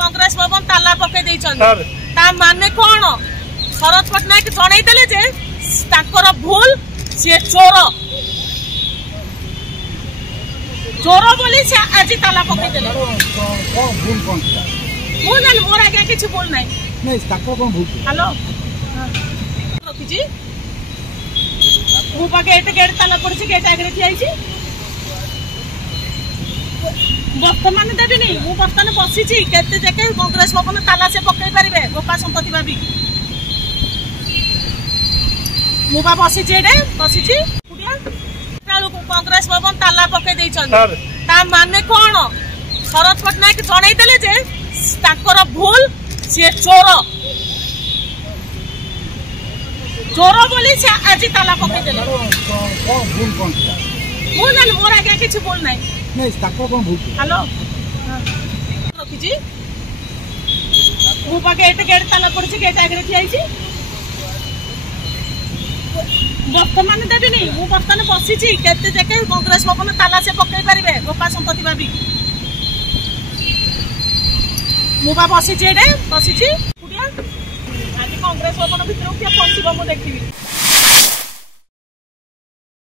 कांग्रेस भवन ताला पके माने कौन शरद पट्टनायक जनईदेले जे भूल सी चोर चोर बोली से आज ताला पके मुझे मोर आगे किसी भूल ना हेलो रखी गेट ताला पड़ी गेट आगे ठिया बर्तमान देवी नहीं बर्तमान बसी कांग्रेस भवन ताला से पकई पारे गोपा संपत्ति भाभी मुझे बसी कांग्रेस भवन ताला पकई माने कौन शरद पट्टनायक जनईदेले जे भूल सी चोर चोर बोली से आज ताला पकई मुझे मोर आगे किसी भूल ना हेलो रखी गेट ताला पड़ी गेट आगे ठिया बर्तमान देवी नहीं बर्तमान बसी कांग्रेस भवन ताला से पकई पारे गोपा संपत्ति भाभी मुझे बसी आज कांग्रेस भवन भर किए पहुंचब मुझे देखी।